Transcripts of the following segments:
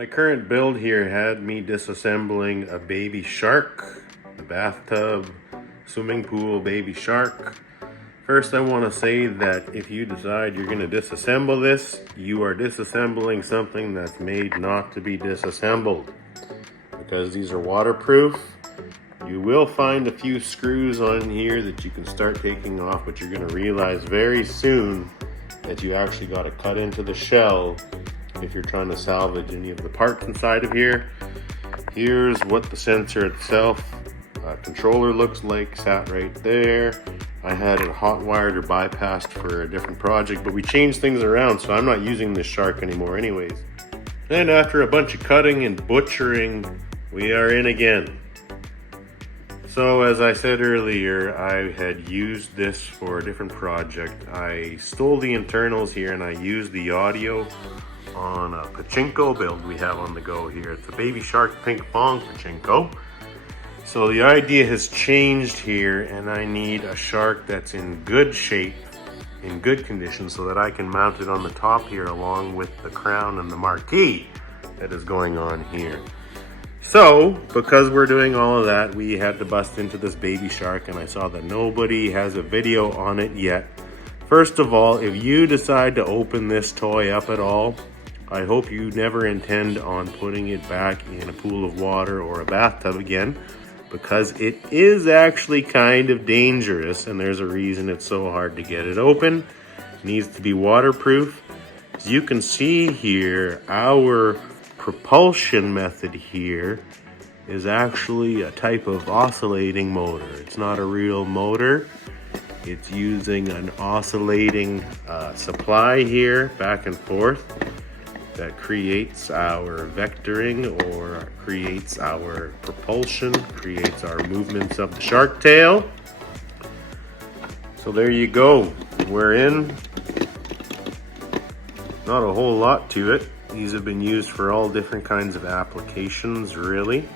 My current build here had me disassembling a baby shark, a bathtub, swimming pool baby shark. First, I want to say that if you decide you're going to disassemble this, you are disassembling something that's made not to be disassembled. Because these are waterproof, you will find a few screws on here that you can start taking off, but you're going to realize very soon that you actually got to cut into the shell if you're trying to salvage any of the parts inside of here. Here's what the sensor itself, controller looks like, sat right there. I had it hot wired or bypassed for a different project, but we changed things around, so I'm not using this shark anymore anyways. And after a bunch of cutting and butchering, we are in again. So as I said earlier, I had used this for a different project. I stole the internals here and I used the audio on a pachinko build we have on the go here. It's a baby shark pink Fong pachinko. So the idea has changed here, and I need a shark that's in good shape, in good condition, so that I can mount it on the top here along with the crown and the marquee that is going on here. So because we're doing all of that, we had to bust into this baby shark, and I saw that nobody has a video on it yet. First of all, if you decide to open this toy up at all, I hope you never intend on putting it back in a pool of water or a bathtub again, because it is actually kind of dangerous, and there's a reason it's so hard to get it open. It needs to be waterproof. As you can see here, our propulsion method here is actually a type of oscillating motor. It's not a real motor. It's using an oscillating supply here, back and forth, that creates our vectoring, or creates our propulsion, creates our movements of the shark tail. So there you go, we're in. Not a whole lot to it. These have been used for all different kinds of applications, really.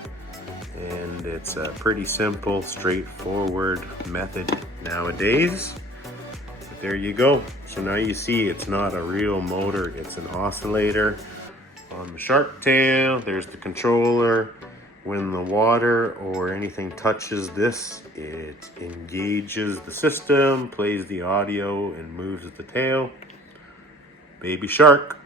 And it's a pretty simple, straightforward method nowadays. But there you go. So now you see it's not a real motor, it's an oscillator. On the shark tail, there's the controller. When the water or anything touches this, it engages the system, plays the audio, and moves the tail. Baby shark.